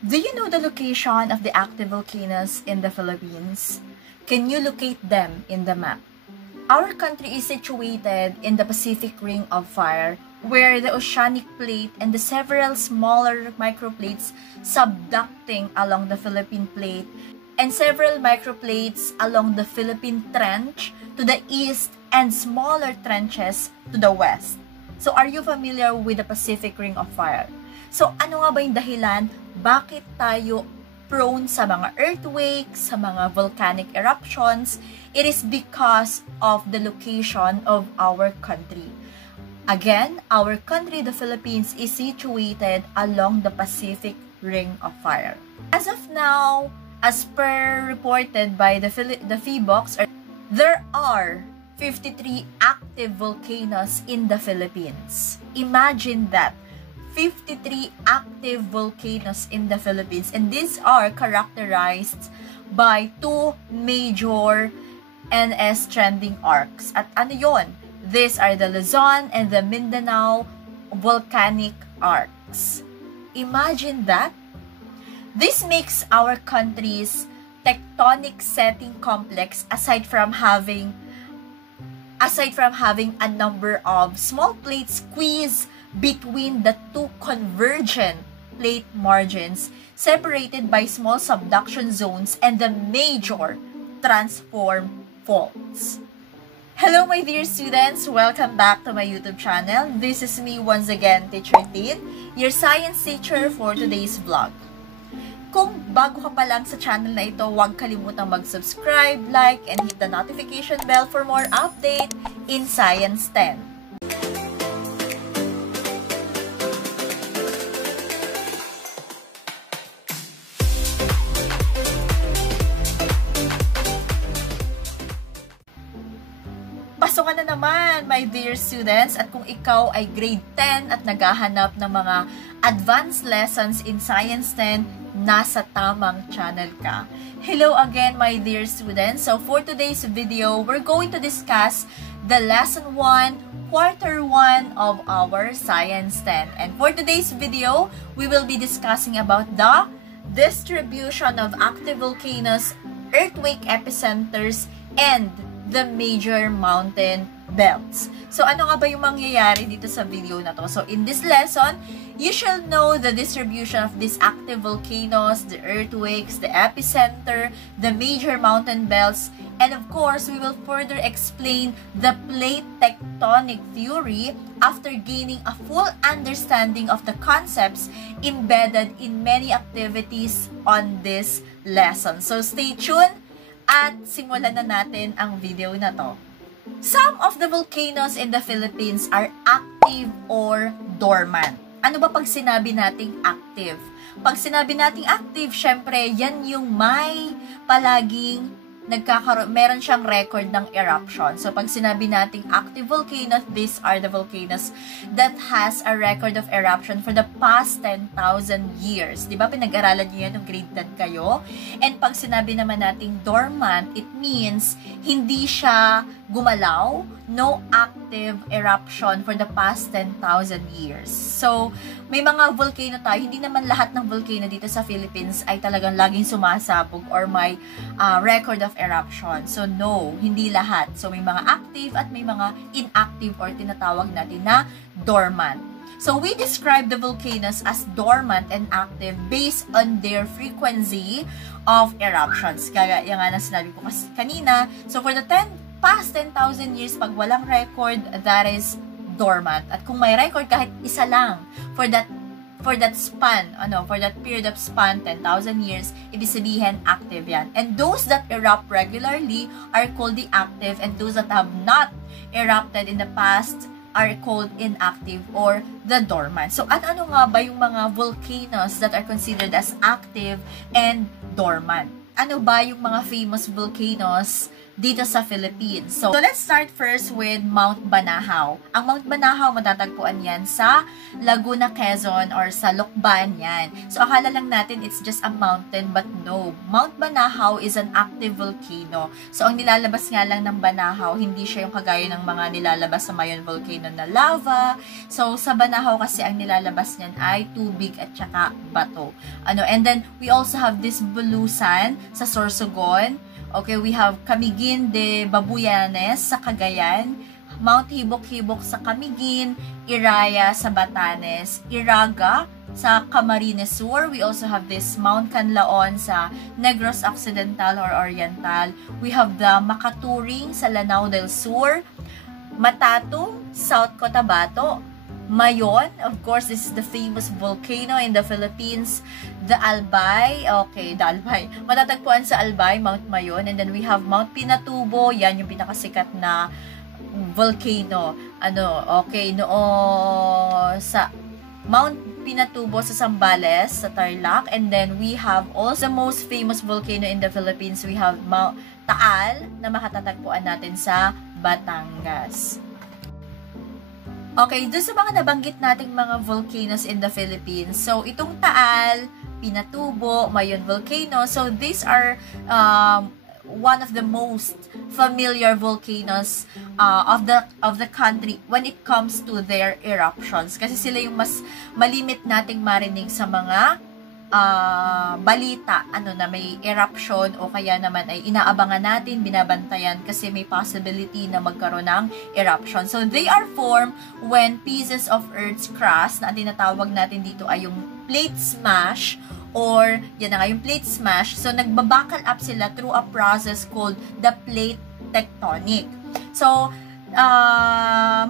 Do you know the location of the active volcanoes in the Philippines? Can you locate them in the map? Our country is situated in the Pacific Ring of Fire, where the oceanic plate and the several smaller microplates subducting along the Philippine plate and several microplates along the Philippine Trench to the east and smaller trenches to the west. So are you familiar with the Pacific Ring of Fire? So ano nga ba yung dahilan bakit tayo prone sa mga earthquakes, sa mga volcanic eruptions? It is because of the location of our country. Again, our country, the Philippines, is situated along the Pacific Ring of Fire. As of now, as per reported by the PHIVOLCS, there are 53 active volcanoes in the Philippines. Imagine that. 53 active volcanoes in the Philippines, and these are characterized by two major NS trending arcs. At ano yon? These are the Luzon and the Mindanao volcanic arcs. Imagine that. This makes our country's tectonic setting complex aside from having a number of small plates squeezed between the two convergent plate margins separated by small subduction zones and the major transform faults. Hello my dear students! Welcome back to my YouTube channel. This is me once again, Teacher Tin, your science teacher for today's vlog. Kung bago ka pa lang sa channel na ito, huwag kalimutang mag-subscribe, like, and hit the notification bell for more update in Science 10. Pasok ka na naman, my dear students, at kung ikaw ay grade 10 at naghahanap ng mga advanced lessons in Science 10, nasa tamang channel ka. Hello again, my dear students. So for today's video, we're going to discuss the lesson 1, quarter 1 of our Science 10. And for today's video, we will be discussing about the distribution of active volcanoes, earthquake epicenters, and the major mountain belts. So, ano nga ba yung mangyayari dito sa video na to? So, in this lesson, you shall know the distribution of these active volcanoes, the earthquakes, the epicenter, the major mountain belts, and of course, we will further explain the plate tectonic theory after gaining a full understanding of the concepts embedded in many activities on this lesson. So, stay tuned at simulan na natin ang video na to. Some of the volcanoes in the Philippines are active or dormant. Ano ba pag sinabi nating active? Pag sinabi nating active, syempre, yan yung may palaging meron siyang record ng eruption. So, pag sinabi nating active volcanoes, these are the volcanoes that has a record of eruption for the past 10,000 years. Diba? Pinag-aralan niyo yan nung grade 10 kayo. And pag sinabi naman nating dormant, it means hindi siya gumalaw, no active eruption for the past 10,000 years. So, may mga volcano tayo, hindi naman lahat ng volcano dito sa Philippines ay talagang laging sumasabog or may record of eruption. So, no, hindi lahat. So, may mga active at may mga inactive or tinatawag natin na dormant. So, we describe the volcanoes as dormant and active based on their frequency of eruptions. Kaya yan nga na sinabi ko kanina. So, for the past 10,000 years, pag walang record, that is dormant. At kung may record kahit isa lang for that span, for that period of span, 10,000 years, ibig sabihin active yan. And those that erupt regularly are called the active, and those that have not erupted in the past are called inactive or the dormant. So, ano nga ba yung mga volcanoes that are considered as active and dormant? Ano ba yung mga famous volcanoes dito sa Philippines. So let's start first with Mount Banahaw. Ang Mount Banahaw, matatagpuan yan sa Laguna, Quezon, or sa Lucban yan. So akala lang natin it's just a mountain, but no. Mount Banahaw is an active volcano. So ang nilalabas nga lang ng Banahaw, hindi siya yung kagaya ng mga nilalabas sa Mayon volcano na lava. So sa Banahaw kasi ang nilalabas niyan ay tubig at saka bato. And then we also have this Bulusan sa Sorsogon. Okay, we have Camiguin de Babuyanes sa Cagayan, Mount Hibok-Hibok sa Camiguin, Iraya sa Batanes, Iraga sa Camarines Sur. We also have this Mount Canlaon sa Negros Occidental or Oriental. We have the Makaturing sa Lanao del Sur, Matatung, South Cotabato, Mayon, of course, this is the famous volcano in the Philippines. The Albay, okay, the Albay. Matatagpuan sa Albay, Mount Mayon. And then we have Mount Pinatubo, yan yung pinakasikat na volcano. Sa Mount Pinatubo sa Zambales, sa Tarlac. And then we have also the most famous volcano in the Philippines. We have Mount Taal, na makatatagpuan natin sa Batangas. Okay, doon sa mga nabanggit nating mga volcanoes in the Philippines. So, itong Taal, Pinatubo, Mayon Volcano. So, these are one of the most familiar volcanoes of the country when it comes to their eruptions. Kasi sila yung mas malimit nating marinig sa mga balita na may eruption o kaya naman ay inaabangan natin, binabantayan kasi may possibility na magkaroon ng eruption. So they are formed when pieces of Earth's crust na tinatawag natin dito ay yung plate smash or yan na nga yung plate smash. So nagbabakal up sila through a process called the plate tectonic. So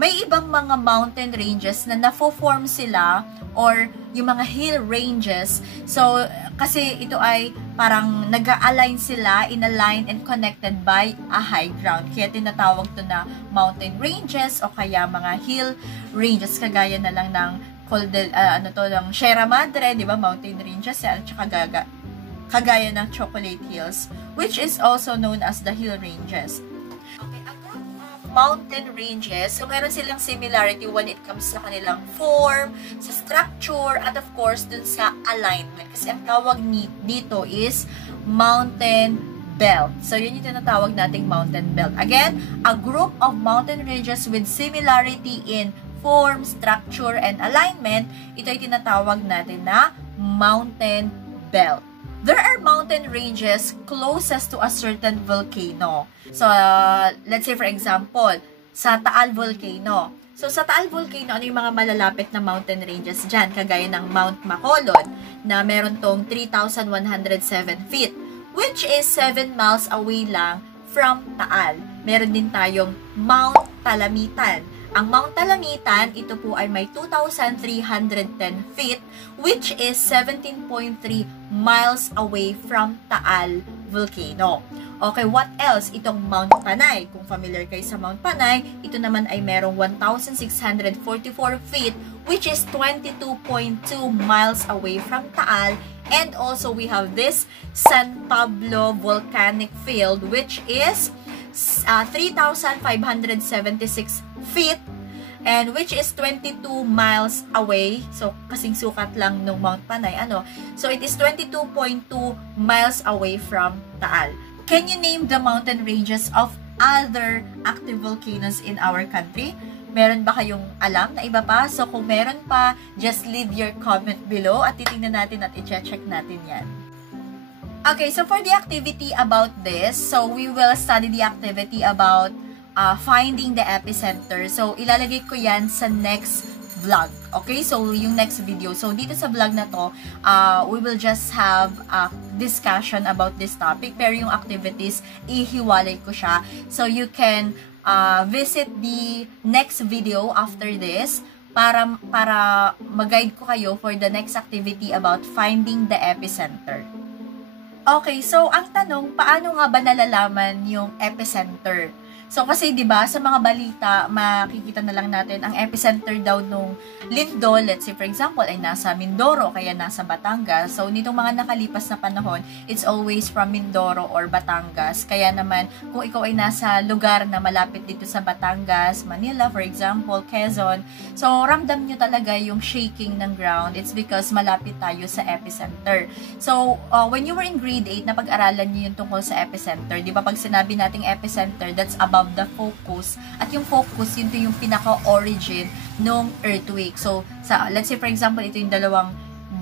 may ibang mga mountain ranges na nafo-form sila or yung mga hill ranges. So, kasi ito ay parang nag-align sila, in-align and connected by a high ground. Kaya tinatawag to na mountain ranges o kaya mga hill ranges. Kagaya na lang ng ng Sierra Madre, di ba? Mountain ranges yan. At saka kagaya ng Chocolate Hills, which is also known as the hill ranges. Mountain ranges, so meron silang similarity when it comes sa kanilang form, sa structure, at of course, dun sa alignment. Kasi ang tawag dito is mountain belt. So, yun yung tinatawag nating mountain belt. Again, a group of mountain ranges with similarity in form, structure, and alignment, ito ay tinatawag natin na mountain belt. There are mountain ranges closest to a certain volcano. So, let's say for example, sa Taal Volcano. So, sa Taal Volcano, ano yung mga malalapit na mountain ranges dyan? Kagaya ng Mount Macolod, na meron tong 3,107 feet, which is 7 miles away lang from Taal. Meron din tayong Mount Talamitan. Ang Mount Talamitan, ito po ay may 2,310 feet, which is 17.3 miles away from Taal Volcano. Okay, what else? Itong Mount Panay. Kung familiar kayo sa Mount Panay, ito naman ay merong 1,644 feet, which is 22.2 miles away from Taal. And also, we have this San Pablo Volcanic Field, which is 3,576 feet and which is 22 miles away. So, kasing sukat lang ng Mount Panay. So, it is 22.2 miles away from Taal. Can you name the mountain ranges of other active volcanoes in our country? Meron ba kayong alam na iba pa? So, kung meron pa, just leave your comment below at titingnan natin at i-check natin yan. Okay, so for the activity about this, so we will study the activity about finding the epicenter. So, ilalagay ko yan sa next vlog. Okay, so yung next video. So, dito sa vlog na to, we will just have a discussion about this topic. Pero yung activities, ihiwalay ko siya. So, you can visit the next video after this para mag-guide ko kayo for the next activity about finding the epicenter. Okay, so ang tanong, paano nga ba nalalaman yung epicenter? So kasi 'di ba sa mga balita makikita na lang natin ang epicenter daw nung lindol, let's say for example ay nasa Mindoro kaya nasa Batangas. So nitong mga nakalipas na panahon, it's always from Mindoro or Batangas. Kaya naman kung ikaw ay nasa lugar na malapit dito sa Batangas, Manila for example, Quezon, so ramdam nyo talaga yung shaking ng ground. It's because malapit tayo sa epicenter. So when you were in grade 8, napag-aralan nyo yung tungkol sa epicenter. 'Di ba pag sinabi nating epicenter, that's above the focus. At yung focus, yun yung pinaka-origin ng earthquake. So, let's say for example, ito yung dalawang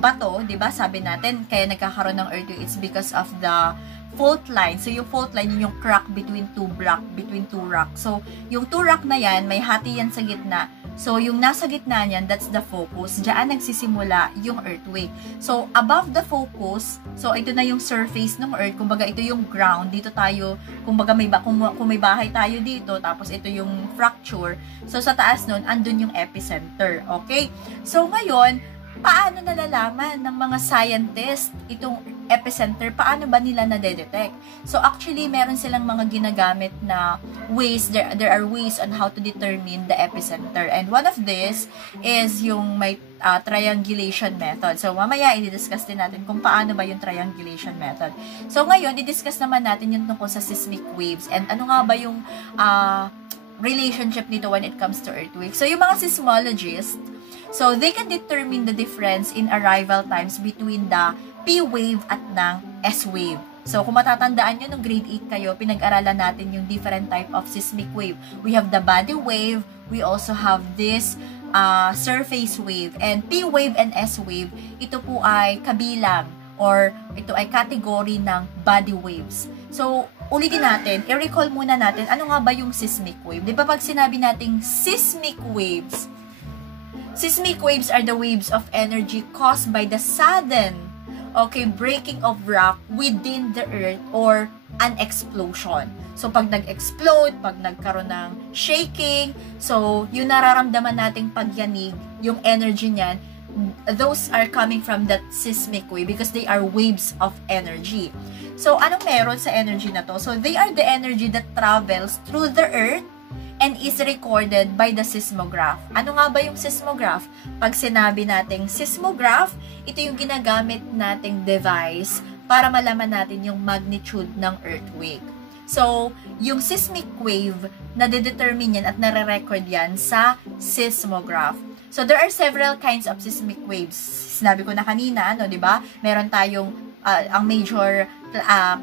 bato, 'di ba? Sabi natin, kaya nagkakaroon ng earthquake, it's because of the fault line. So, yung fault line, yun yung crack between two rock. So, yung two rock na yan, may hati yan sa gitna. So, yung nasa gitna niyan, that's the focus. Diyan nagsisimula yung earthquake. So, above the focus, so ito na yung surface ng earth. Kumbaga, ito yung ground. Dito tayo, kumbaga, kung may bahay tayo dito, tapos ito yung fracture. So, sa taas nun, andun yung epicenter. Okay? So, ngayon, paano nalalaman ng mga scientist itong epicenter? Paano ba nila na-detect? So actually, meron silang mga ginagamit na ways. There are ways on how to determine the epicenter. And one of this is yung may triangulation method. So mamaya, i-discuss din natin kung paano ba yung triangulation method. So ngayon, i-discuss naman natin yung tungkol sa seismic waves. And ano nga ba yung relationship nito when it comes to earthquake? So yung mga seismologists, so they can determine the difference in arrival times between the P wave at ng S wave. So kung matatandaan nyo nung grade 8 kayo, pinag-aralan natin yung different type of seismic wave. We have the body wave, we also have this surface wave. And P wave and S wave, ito po ay kabilang or ito ay category ng body waves. So ulitin natin, i-recall muna natin ano nga ba yung seismic wave. Di ba pag sinabi nating seismic waves are the waves of energy caused by the sudden, breaking of rock within the earth or an explosion. So, pag nag-explode, pag nagkaroon ng shaking, so, yung nararamdaman nating pagyanig, yung energy niyan, those are coming from that seismic wave because they are waves of energy. So, anong meron sa energy na to? So, they are the energy that travels through the earth and is recorded by the seismograph. Ano nga ba yung seismograph? Pag sinabi nating seismograph, ito yung ginagamit nating device para malaman natin yung magnitude ng earthquake. So, yung seismic wave, nade-determine yan at nare-record yan sa seismograph. So, there are several kinds of seismic waves. Sinabi ko na kanina, di ba? Meron tayong ang major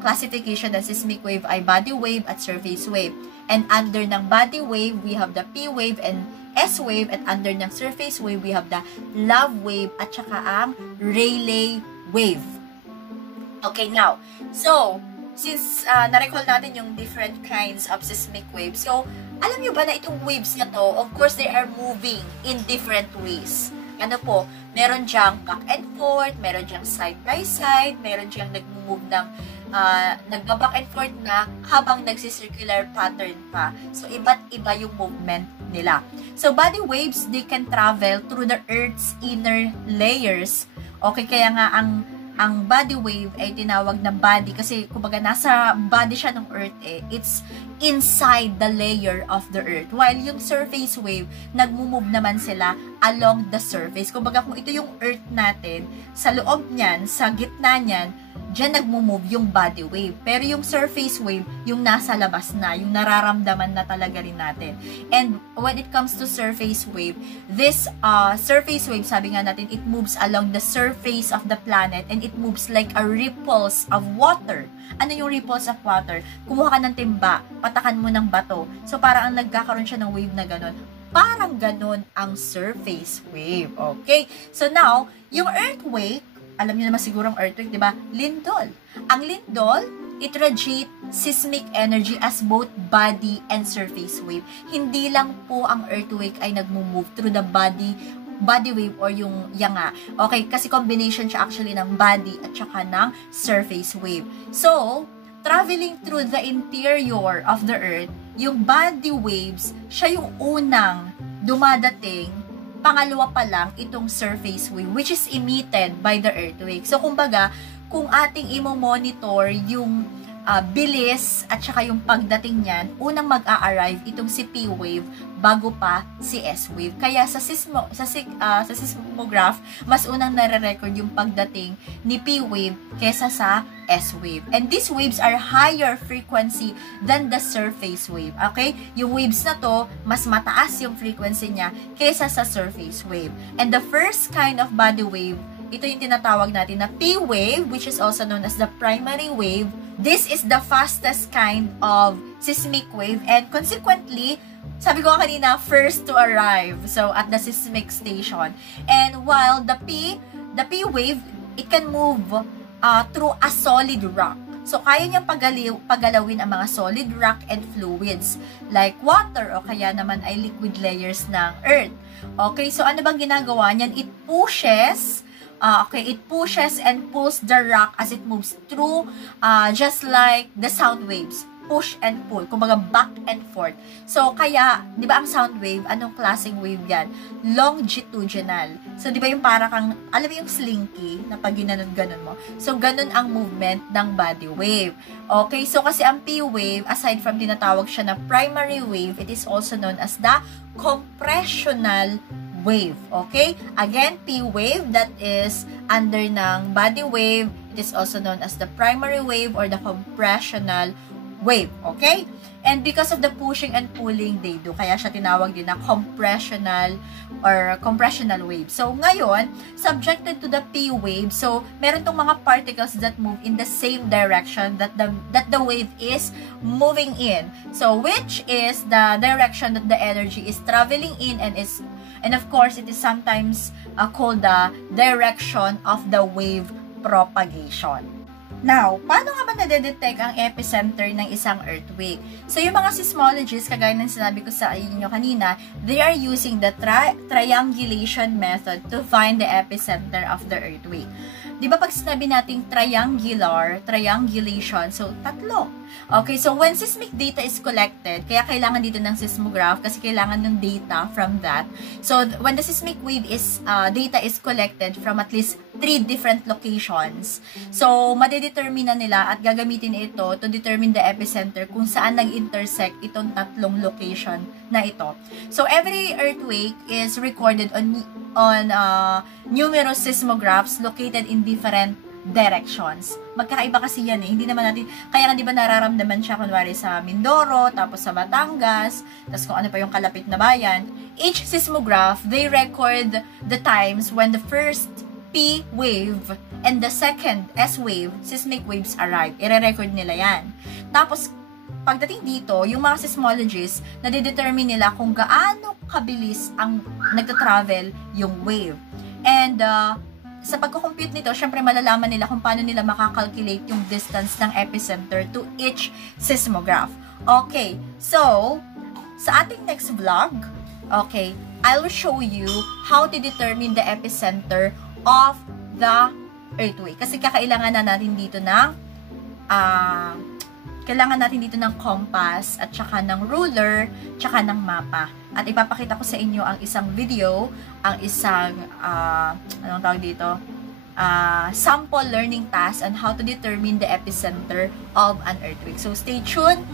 classification ng seismic wave ay body wave at surface wave. And under ng body wave, we have the P wave and S wave. At under ng surface wave, we have the love wave at saka ang Rayleigh wave. Okay, now, so, since na-recall natin yung different kinds of seismic waves, so, alam nyo ba na itong waves na to, of course, they are moving in different ways. Ano po, meron diyang back and forth, meron diyang side by side, meron diyang nag-move ng nagba-back and forth na habang nagsisircular pattern pa. So, iba't iba yung movement nila. So, body waves, they can travel through the Earth's inner layers. Okay, kaya nga ang body wave ay tinawag na body kasi kumbaga nasa body siya ng Earth it's inside the layer of the Earth. While yung surface wave, nagmo-move naman sila along the surface. Kumbaga kung ito yung Earth natin, sa loob niyan, sa gitna niyan, diyan nagmo-move yung body wave. Pero yung surface wave, yung nasa labas na, yung nararamdaman na talaga rin natin. And when it comes to surface wave, this surface wave, sabi nga natin, it moves along the surface of the planet and it moves like a ripples of water. Ano yung ripples of water? Kumuha ka ng timba, patakan mo ng bato. So parang ang nagkakaroon siya ng wave na ganun. Parang ganun ang surface wave. Okay? So now, yung earthquake, alam niyo naman siguro ang earthquake, di ba? Lindol. Ang lindol, it radiates seismic energy as both body and surface wave. Hindi lang po ang earthquake ay nagmo-move through the body wave or yung yanga. Okay, kasi combination siya actually ng body at saka ng surface wave. So, traveling through the interior of the earth, yung body waves, siya yung unang dumadating. Pangalawa pa lang itong surface wave which is emitted by the earthquake. So kumbaga, kung ating imo-monitor yung bilis at saka yung pagdating niyan, unang mag-a-arrive itong si P wave bago pa si S wave. Kaya sa seismograph, mas unang nare-record yung pagdating ni P wave kesa sa S wave. And these waves are higher frequency than the surface wave. Okay? Yung waves na to, mas mataas yung frequency niya kesa sa surface wave. And the first kind of body wave, ito yung tinatawag natin na P wave, which is also known as the primary wave. This is the fastest kind of seismic wave, and consequently, sabi ko kanina, first to arrive, so at the seismic station. And while the P wave, it can move through a solid rock. So, kaya niyang pagalawin ang mga solid rock and fluids like water o kaya naman ay liquid layers ng earth. Okay, so ano bang ginagawa niyan? It pushes and pulls the rock as it moves through, just like the sound waves. Push and pull, kumbaga back and forth. So, kaya, di ba ang sound wave, anong klaseng wave yan? Longitudinal. So, di ba yung para kang, alam mo yung slinky, na pag ginanon-ganon mo? So, ganon ang movement ng body wave. Okay, so kasi ang P wave, aside from tinatawag siya na primary wave, it is also known as the compressional wave. Okay? Again, P wave, that is under ng body wave. It is also known as the primary wave or the compressional wave. Okay? And because of the pushing and pulling they do, kaya siya tinawag din na compressional or compressional wave. So, ngayon, subjected to the P wave, so, meron tong mga particles that move in the same direction that the wave is moving in. So, which is the direction that the energy is traveling in, and of course, it is sometimes called the direction of the wave propagation. Now, paano nga ba nadedetect ang epicenter ng isang earthquake? So, yung mga seismologists, kagaya ng sinabi ko sa inyo kanina, they are using the triangulation method to find the epicenter of the earthquake. Di ba pag sinabi nating triangulation, so tatlo. Okay, so when seismic data is collected, kaya kailangan dito ng seismograph kasi kailangan ng data from that. So when the seismic wave is, data is collected from at least 3 different locations. So madedetermine na nila at gagamitin ito to determine the epicenter kung saan nag-intersect itong tatlong location na ito. So every earthquake is recorded on numerous seismographs located in different directions. Magkakaiba kasi yan eh. Hindi naman natin, kaya nga di ba nararamdaman siya kunwari sa Mindoro, tapos sa Batangas, tapos kung ano pa yung kalapit na bayan. Each seismograph, they record the times when the first P wave and the second S wave, seismic waves arrive. I-record nila yan. Tapos, pagdating dito, yung mga seismologists, nadidetermine nila kung gaano kabilis ang nagta-travel yung wave. And, sa pagko-compute nito, syempre malalaman nila kung paano nila makakalculate yung distance ng epicenter to each seismograph. Okay, so, sa ating next vlog, okay, I will show you how to determine the epicenter of the earthquake. Kasi kailangan natin dito ng compass at saka ng ruler, saka ng mapa. At ipapakita ko sa inyo ang isang video, ang isang, anong tawag dito? Sample learning task on how to determine the epicenter of an earthquake. So, stay tuned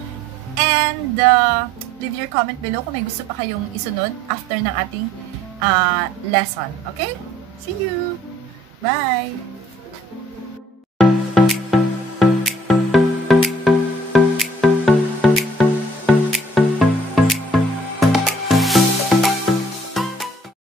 and leave your comment below kung may gusto pa kayong isunod after ng ating lesson. Okay? See you! Bye!